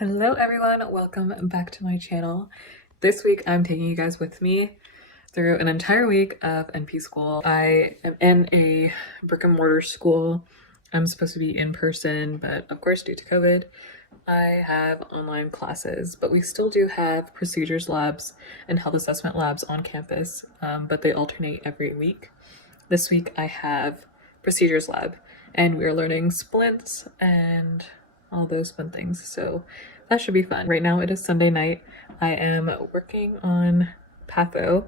Hello everyone, welcome back to my channel. This week I'm taking you guys with me through an entire week of NP school. I am in a brick and mortar school. I'm supposed to be in person, but of course due to COVID, I have online classes, but we still do have procedures labs and health assessment labs on campus, but they alternate every week. This week I have procedures lab and we're learning splints and all those fun things, so that should be fun. Right now it is Sunday night. I am working on patho.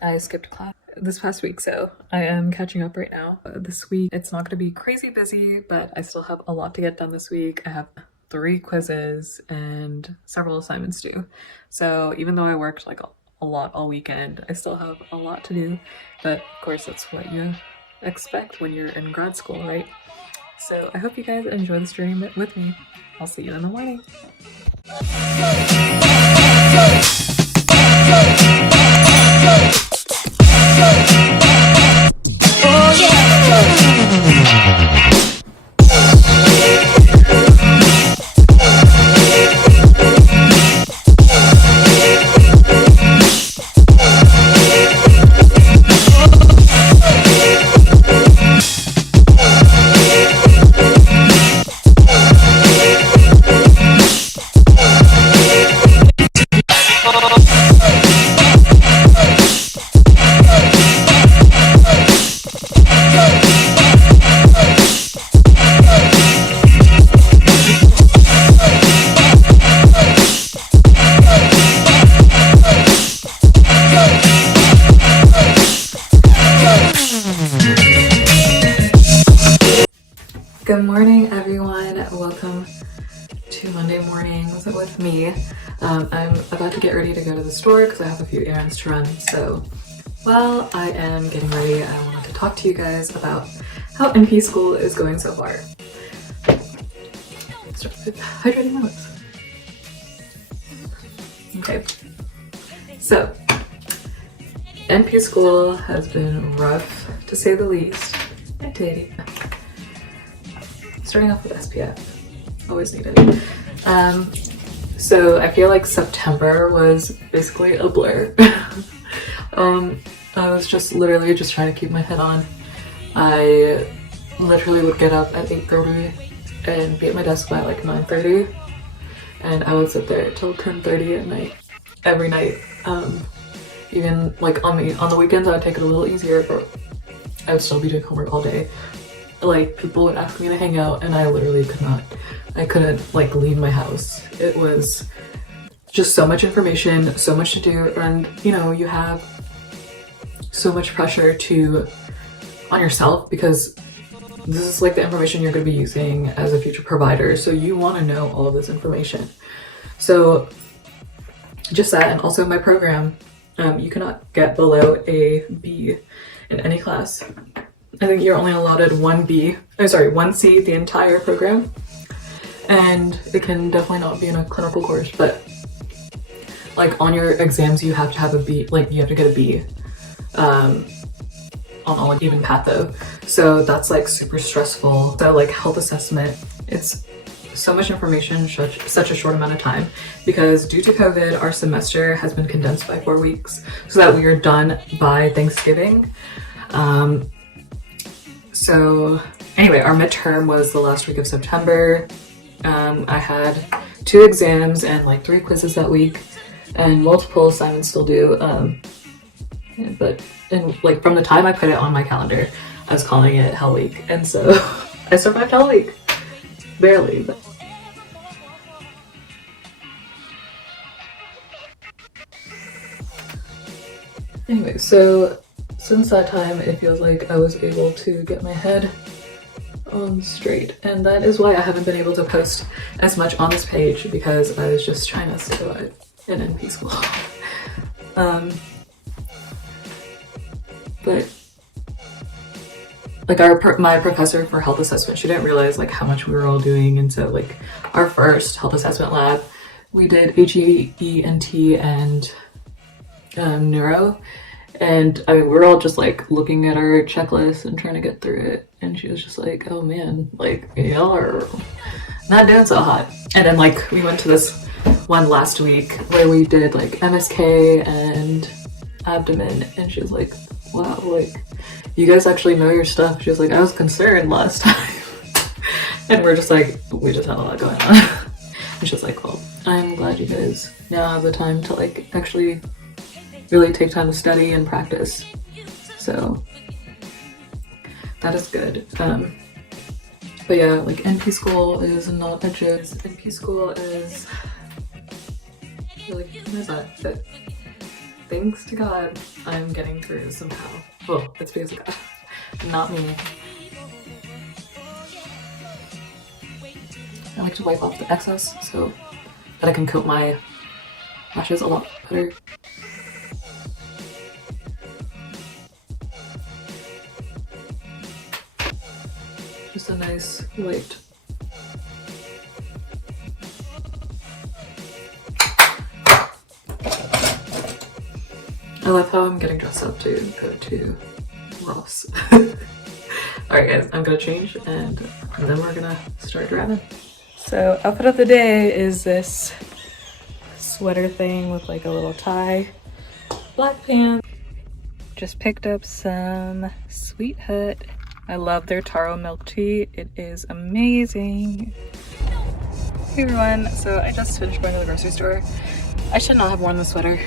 I skipped class this past week, so I am catching up right now. This week it's not going to be crazy busy, but I still have a lot to get done this week. I have 3 quizzes and several assignments due. So even though I worked like a lot all weekend, I still have a lot to do, but of course that's what you expect when you're in grad school, right? So I hope you guys enjoy this journey with me. I'll see you in the morning. Good morning, everyone. Welcome to Monday mornings with me. I'm about to get ready to go to the store because I have a few errands to run. So while I am getting ready, I wanted to talk to you guys about how NP school is going so far. Start with hydrating my lips. Okay, so NP school has been rough to say the least. Hi, Teddy. Starting off with SPF, always needed. So I feel like September was basically a blur. I was just literally just trying to keep my head on. I literally would get up at 8:30 and be at my desk by like 9:30, and I would sit there till 10:30 at night, every night. Even like on the weekends I would take it a little easier, but I would still be doing homework all day. Like people would ask me to hang out and I literally couldn't like leave my house. It was just so much information, so much to do, and you know, you have so much pressure on yourself because this is like the information you're going to be using as a future provider, so you want to know all of this information. So just that, and also my program, you cannot get below a B in any class. I think you're only allotted 1C the entire program, and it can definitely not be in a clinical course, but like on your exams you have to have a B, like you have to get a B on all, like even patho. So that's like super stressful. So like health assessment, it's so much information, such a short amount of time, because due to COVID our semester has been condensed by 4 weeks so that we are done by Thanksgiving. So anyway, our midterm was the last week of September. I had 2 exams and like 3 quizzes that week and multiple assignments still due. But like from the time I put it on my calendar, I was calling it Hell Week. And so I survived Hell Week. Barely, but. Anyway, so since that time, it feels like I was able to get my head on straight, and that is why I haven't been able to post as much on this page, because I was just trying to survive in NP school. But like my professor for health assessment, she didn't realize like how much we were all doing, and so like our first health assessment lab, we did HEENT and neuro. And I mean, we're all just like looking at our checklist and trying to get through it. And she was just like, oh man, like y'all are not doing so hot. And then like we went to this one last week where we did like MSK and abdomen, and she was like, wow, like you guys actually know your stuff. She was like, I was concerned last time. And we're just like, we just had a lot going on. And she was like, well, I'm glad you guys now have the time to like actually really take time to study and practice. So that is good. But yeah, like NP school is not a joke. NP school is really, what is that? But thanks to God, I'm getting through somehow. Well, it's because of God, not me. I like to wipe off the excess so that I can coat my lashes a lot better. Just a nice light. I love how I'm getting dressed up to go to Ross. Alright guys, I'm gonna change and then we're gonna start driving. So outfit of the day is this sweater thing with like a little tie, black pants. Just picked up some Sweet Hut. I love their taro milk tea. It is amazing. Hey everyone, so I just finished going to the grocery store. I should not have worn the sweater.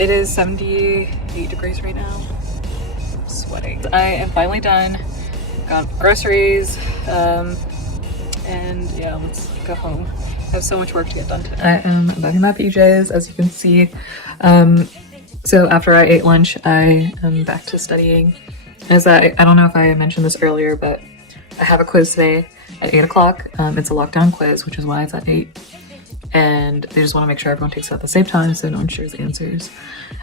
It is 78 degrees right now. I'm sweating. I am finally done. Got groceries, and yeah, let's go home. I have so much work to get done today. I am back in my PJs, as you can see. So after I ate lunch, I am back to studying. As I don't know if I mentioned this earlier, but I have a quiz today at 8 o'clock. It's a lockdown quiz, which is why it's at 8. And they just want to make sure everyone takes it at the same time so no one shares answers.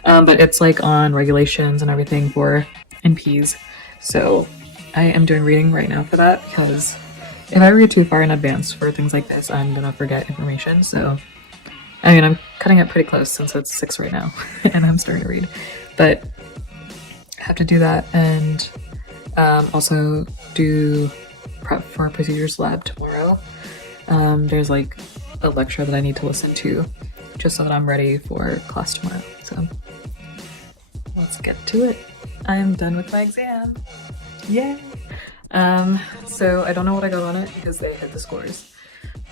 But it's like on regulations and everything for NPs. So I am doing reading right now for that, because if I read too far in advance for things like this, I'm gonna forget information. So I mean, I'm cutting it pretty close since it's 6 right now and I'm starting to read. But I have to do that, and also do prep for procedures lab tomorrow. There's like a lecture that I need to listen to just so that I'm ready for class tomorrow. So let's get to it. I'm done with my exam. Yay! So I don't know what I got on it because they hid the scores.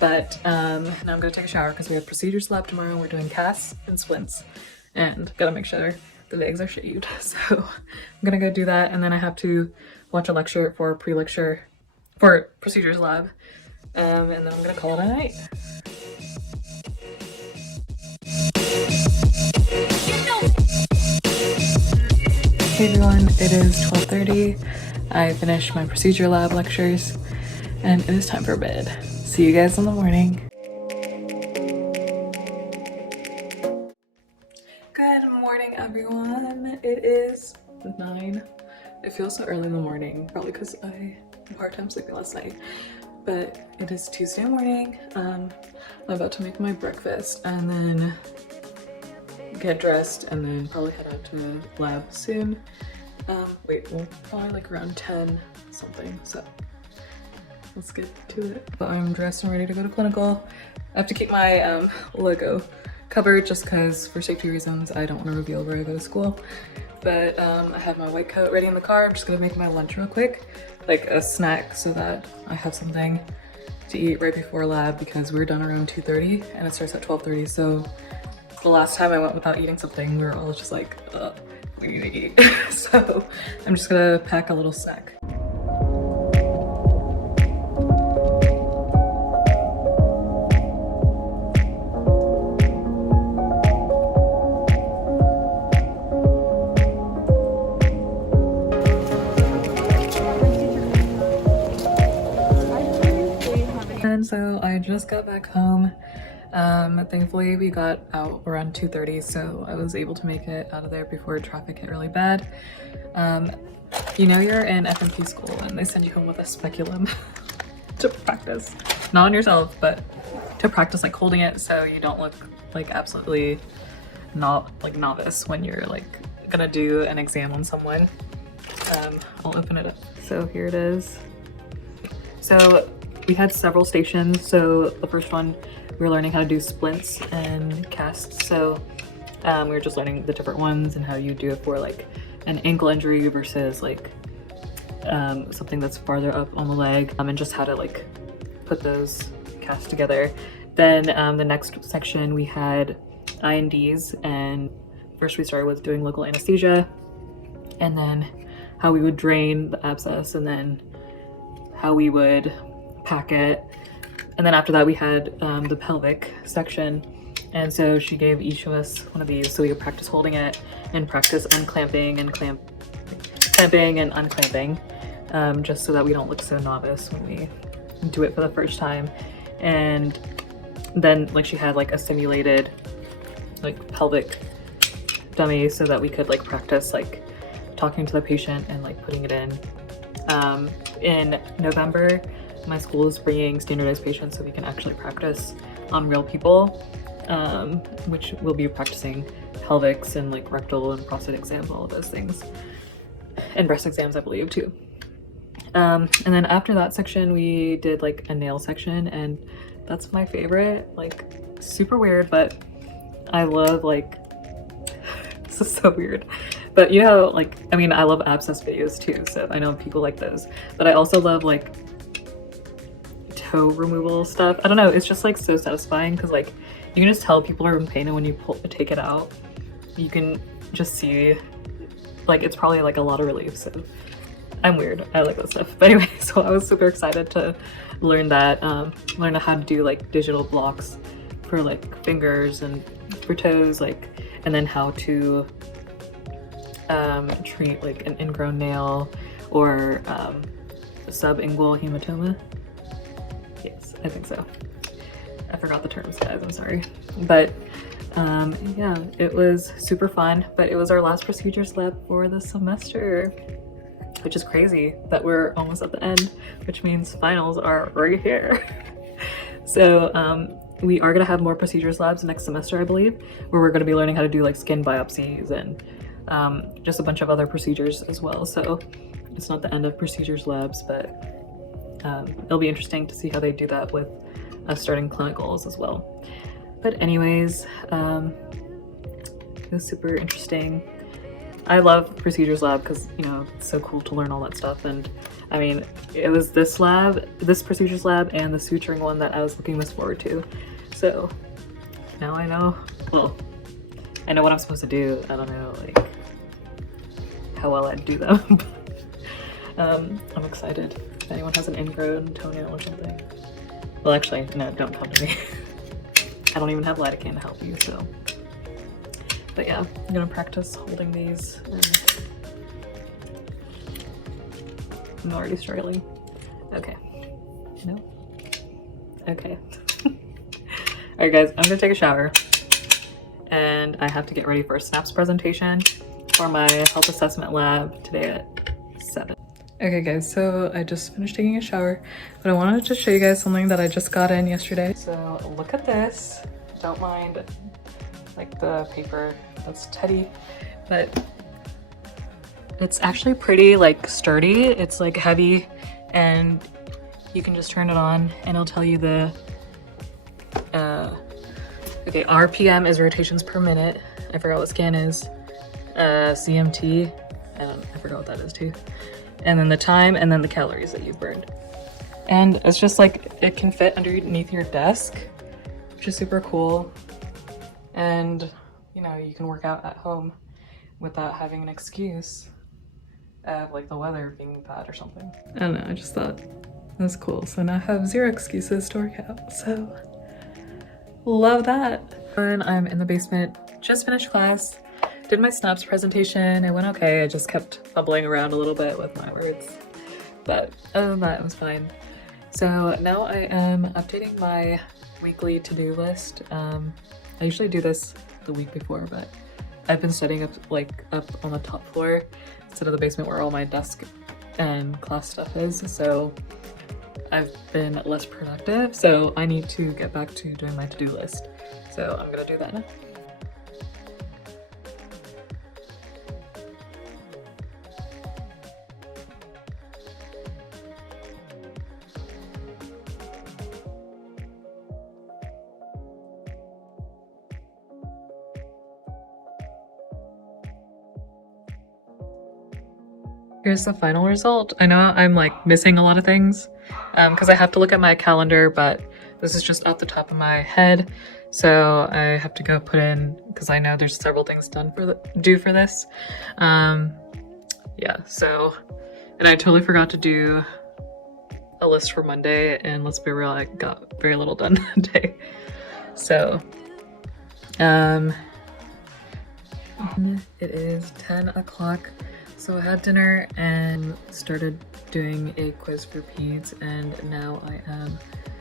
But now I'm gonna take a shower because we have procedures lab tomorrow. We're doing casts and splints, and gotta make sure the legs are shaved. So I'm gonna go do that, and then I have to watch a lecture for pre-lecture for procedures lab, and then I'm gonna call it a night. Hey everyone, it is 12:30. I finished my procedure lab lectures and it is time for bed. See you guys in the morning. Good morning everyone. It is 9. It feels so early in the morning, probably because I had a hard time sleeping last night. But it is Tuesday morning. I'm about to make my breakfast and then get dressed and then probably head out to the lab soon. Well, probably like around 10 something, so let's get to it. But I'm dressed and ready to go to clinical. I have to keep my logo covered just because for safety reasons I don't want to reveal where I go to school. But I have my white coat ready in the car. I'm just gonna make my lunch real quick, like a snack, so that I have something to eat right before lab, because we're done around 2:30 and it starts at 12:30. So the last time I went without eating something, we were all just like, we need to eat. So I'm just gonna pack a little snack. And so I just got back home. Thankfully we got out around 2:30, so I was able to make it out of there before traffic hit really bad. You know you're in FNP school and they send you home with a speculum to practice, not on yourself, but to practice like holding it so you don't look like absolutely not like novice when you're like gonna do an exam on someone. I'll open it up. So here it is. So we had several stations. So the first one, we were learning how to do splints and casts. So we were just learning the different ones and how you do it for like an ankle injury versus like something that's farther up on the leg, and just how to like put those casts together. Then the next section we had INDs, and first we started with doing local anesthesia, and then how we would drain the abscess, and then how we would pack it. And then after that we had the pelvic section, and so she gave each of us one of these so we could practice holding it and practice unclamping and clamping and unclamping, just so that we don't look so novice when we do it for the first time. And then like she had like a simulated like pelvic dummy so that we could like practice like talking to the patient and like putting it in. In November, my school is bringing standardized patients so we can actually practice on real people, which we'll be practicing pelvics and like rectal and prostate exams, all of those things, and breast exams I believe too. And then after that section we did like a nail section, and that's my favorite. Like super weird, but I love like this is so weird, but you know, like I mean I love abscess videos too, so I know people like those, but I also love like toe removal stuff. I don't know, it's just like so satisfying because like you can just tell people are in pain, and when you take it out you can just see like it's probably like a lot of relief. So I'm weird, I like that stuff. But anyway, so I was super excited to learn that, learn how to do like digital blocks for like fingers and for toes, like, and then how to treat like an ingrown nail or subingual hematoma. Yes, I think so. I forgot the terms, guys, I'm sorry. But yeah, it was super fun, but it was our last procedures lab for the semester, which is crazy that we're almost at the end, which means finals are right here. So we are gonna have more procedures labs next semester, I believe, where we're gonna be learning how to do like skin biopsies and just a bunch of other procedures as well. So it's not the end of procedures labs, but it'll be interesting to see how they do that with us starting clinicals as well. But anyways, it was super interesting. I love procedures lab because, you know, it's so cool to learn all that stuff. And I mean, it was this procedures lab and the suturing one that I was looking most forward to. So now I know, well, I know what I'm supposed to do. I don't know like how well I'd do them. I'm excited. If anyone has an ingrown toenail or something. Well, actually, no, don't come to me. I don't even have lidocaine to help you, so. But yeah, I'm gonna practice holding these. And I'm already struggling. Okay. No? Okay. Alright guys, I'm gonna take a shower. And I have to get ready for a SNAPS presentation for my health assessment lab today at 7. Okay guys, so I just finished taking a shower, but I wanted to show you guys something that I just got in yesterday. So look at this. Don't mind like the paper that's teddy, but it's actually pretty like sturdy. It's like heavy, and you can just turn it on and it'll tell you the okay, RPM is rotations per minute. I forgot what scan is. CMT, I forgot what that is too. And then the time, and then the calories that you've burned. And it's just like, it can fit underneath your desk, which is super cool. And you know, you can work out at home without having an excuse of like the weather being bad or something. I don't know, I just thought it was cool. So now I have 0 excuses to work out, so love that. And I'm in the basement, just finished class. Did my SNAPS presentation, it went okay. I just kept fumbling around a little bit with my words, but other than that, it was fine. So now I am updating my weekly to-do list. I usually do this the week before, but I've been setting up up on the top floor instead of the basement where all my desk and class stuff is. So I've been less productive. So I need to get back to doing my to-do list. So I'm gonna do that now. Here's the final result. I know I'm like missing a lot of things because I have to look at my calendar, but this is just off the top of my head. So I have to go put in, because I know there's several things due for this. Yeah, so, and I totally forgot to do a list for Monday, and let's be real, I got very little done that day. So, it is 10 o'clock. So I had dinner and started doing a quiz for peds, and now I am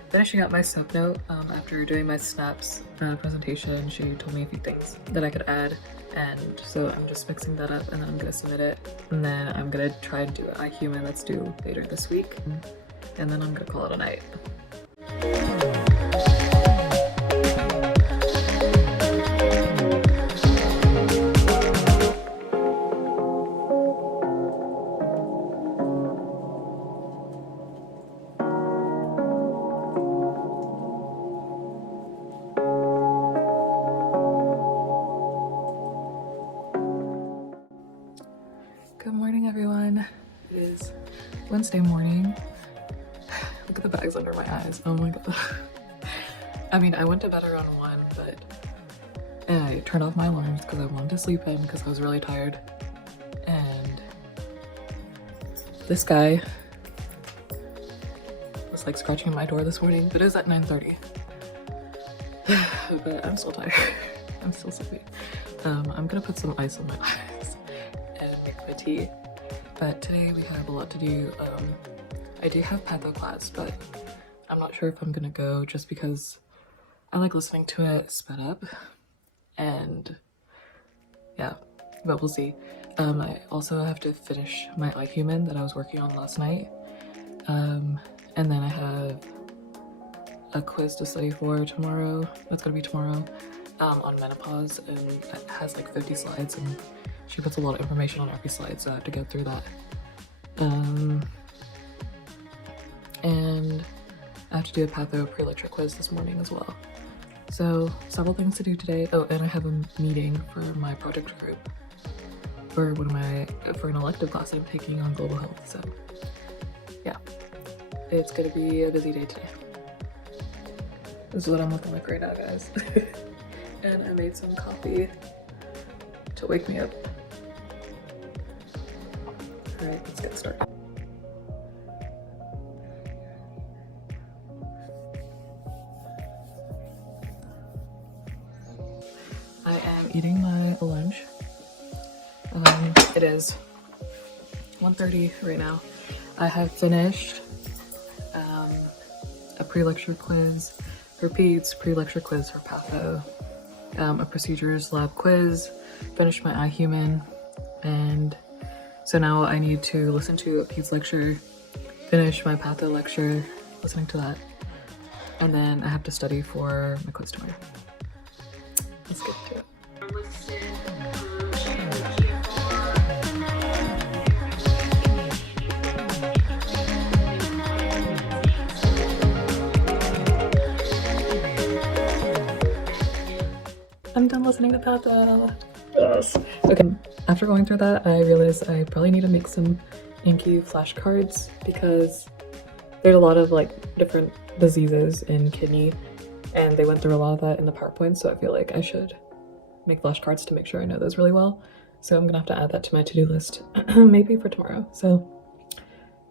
finishing up my sub note. After doing my snaps presentation, she told me a few things that I could add, and so I'm just mixing that up, and then I'm gonna submit it, and then I'm gonna try and do an iHuman that's due later this week, and then I'm gonna call it a night. Good morning, everyone. It is Wednesday morning. Look at the bags under my eyes. Oh my god. I mean, I went to bed around 1, but I turned off my alarms because I wanted to sleep in because I was really tired. And this guy was like scratching at my door this morning, but it was at 9:30. But I'm still tired. I'm still sleepy. I'm gonna put some ice on my eyes and make my tea. But today we have a lot to do. I do have patho class, but I'm not sure if I'm gonna go just because I like listening to it sped up, and yeah, but we'll see. I also have to finish my iHuman that I was working on last night, and then I have a quiz to study for tomorrow. That's gonna be tomorrow, on menopause, and it has like 50 slides, and she puts a lot of information on every slide, so I have to get through that. And I have to do a patho pre-lecture quiz this morning as well. So several things to do today. Oh, and I have a meeting for my project group for an elective class I'm taking on global health. So yeah, it's gonna be a busy day today. This is what I'm looking like right now, guys. And I made some coffee to wake me up. All right, let's get started. I am eating my lunch. It is 1:30 right now. I have finished a pre-lecture quiz for peds, pre-lecture quiz for patho, a procedures lab quiz, finished my iHuman, and so now I need to listen to a peds lecture, finish my patho lecture, listening to that, and then I have to study for my quiz tomorrow. Let's get to it. I'm done listening to patho. Yes. Okay, after going through that, I realized I probably need to make some Yankee flashcards because there's a lot of like different diseases in kidney, and they went through a lot of that in the PowerPoint, so I feel like I should make flashcards to make sure I know those really well. So I'm gonna have to add that to my to-do list, maybe for tomorrow. So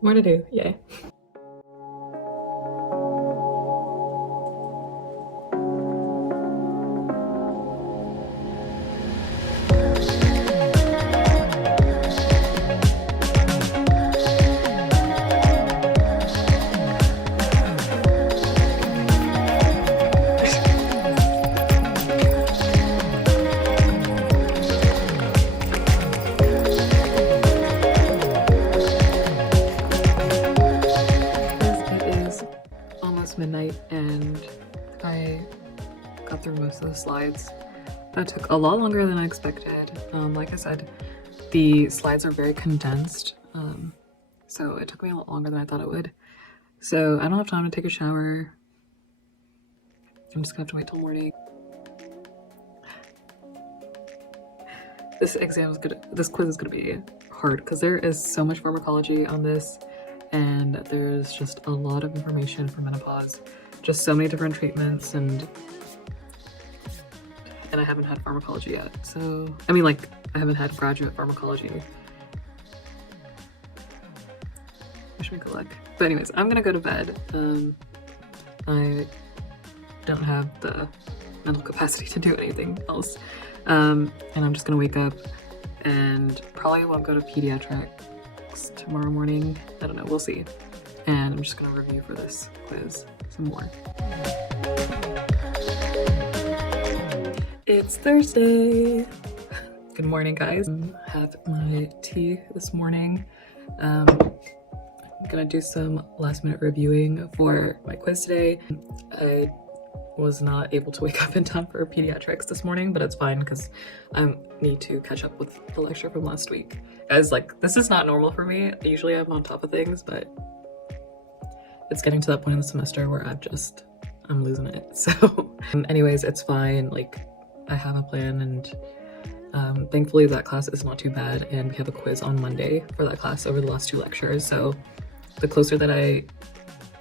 more to do, yay. Midnight, and I got through most of the slides. That took a lot longer than I expected. Like I said, the slides are very condensed, so it took me a lot longer than I thought it would. So I don't have time to take a shower. I'm just gonna have to wait till morning. This quiz is gonna be hard because there is so much pharmacology on this, and there's just a lot of information for menopause, just so many different treatments, and I haven't had pharmacology yet. So I mean, like, I haven't had graduate pharmacology. Wish me good luck. But anyways, I'm gonna go to bed. I don't have the mental capacity to do anything else. And I'm just gonna wake up and probably won't go to pediatrics tomorrow morning. I don't know, we'll see. And I'm just gonna review for this quiz some more. It's Thursday. Good morning, guys. I have my tea this morning. I'm gonna do some last minute reviewing for my quiz today. I was not able to wake up in time for pediatrics this morning, but it's fine because I need to catch up with the lecture from last week. As like, this is not normal for me. Usually I'm on top of things, but it's getting to that point in the semester where I'm losing it. So anyways, it's fine. Like, I have a plan, and thankfully that class is not too bad, and we have a quiz on Monday for that class over the last 2 lectures. So the closer that I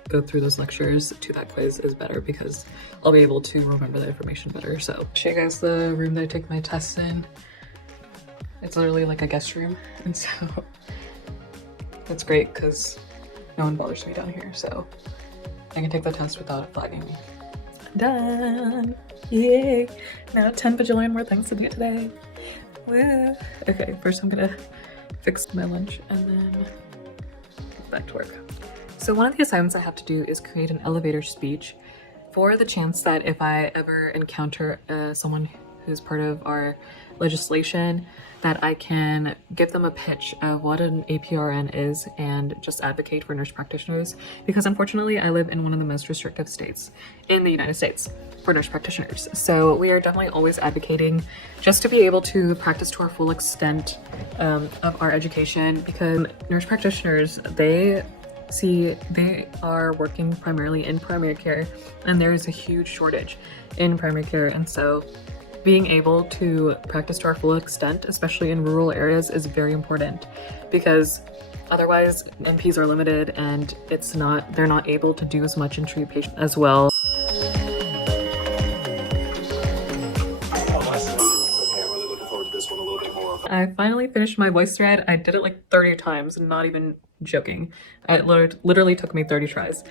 go through those lectures to that quiz is better because I'll be able to remember the information better. So show you guys the room that I take my tests in. It's literally like a guest room, and so that's great because no one bothers me down here, so I can take the test without it flagging me. I'm done! Yay! Now 10 bajillion more things to do today. Woo! Okay, first I'm gonna fix my lunch and then back to work. So one of the assignments I have to do is create an elevator speech for the chance that if I ever encounter someone who's part of our legislation, that I can give them a pitch of what an APRN is and just advocate for nurse practitioners, because unfortunately I live in one of the most restrictive states in the United States for nurse practitioners. So we are definitely always advocating just to be able to practice to our full extent of our education, because nurse practitioners, they are working primarily in primary care, and there is a huge shortage in primary care. And so being able to practice to our full extent, especially in rural areas, is very important, because otherwise NPs are limited and they're not able to do as much and treat patients as well. I finally finished my voice thread. I did it like 30 times, not even joking. It literally took me 30 tries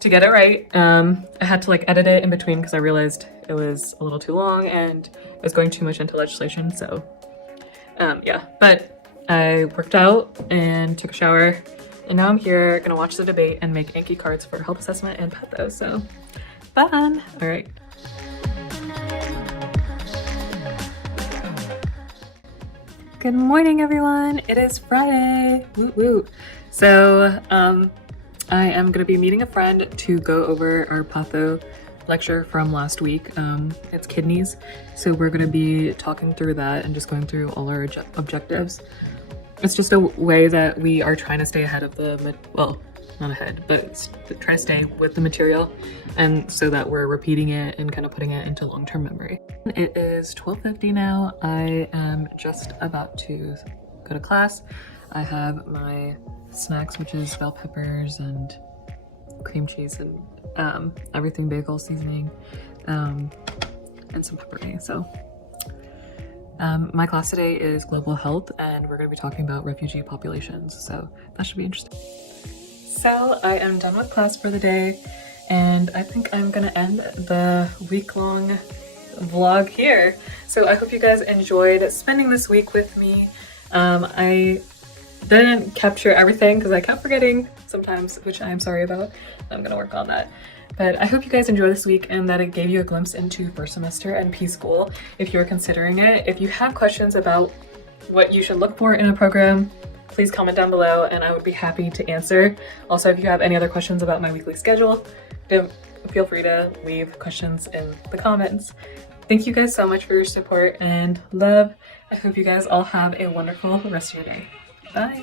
to get it right. I had to like edit it in between because I realized it was a little too long and it was going too much into legislation. So yeah, but I worked out and took a shower, and now I'm here gonna watch the debate and make Anki cards for health assessment and patho. So fun. All right. Good morning, everyone. It is Friday. Woot woot. So I am going to be meeting a friend to go over our patho lecture from last week. It's kidneys. So we're going to be talking through that and just going through all our objectives. It's just a way that we are trying to stay ahead of well, not ahead, but try to stay with the material, and so that we're repeating it and kind of putting it into long-term memory. It is 12:50 now. I am just about to go to class. I have my snacks, which is bell peppers and cream cheese and everything bagel seasoning, and some pepperoni. So my class today is global health, and we're going to be talking about refugee populations, so that should be interesting. So I am done with class for the day, and I think I'm gonna end the week-long vlog here. So I hope you guys enjoyed spending this week with me. I didn't capture everything because I kept forgetting sometimes, which I am sorry about. I'm gonna work on that. But I hope you guys enjoy this week and that it gave you a glimpse into first semester NP school if you're considering it. If you have questions about what you should look for in a program, please comment down below and I would be happy to answer. Also, if you have any other questions about my weekly schedule, feel free to leave questions in the comments. Thank you guys so much for your support and love. I hope you guys all have a wonderful rest of your day. Bye.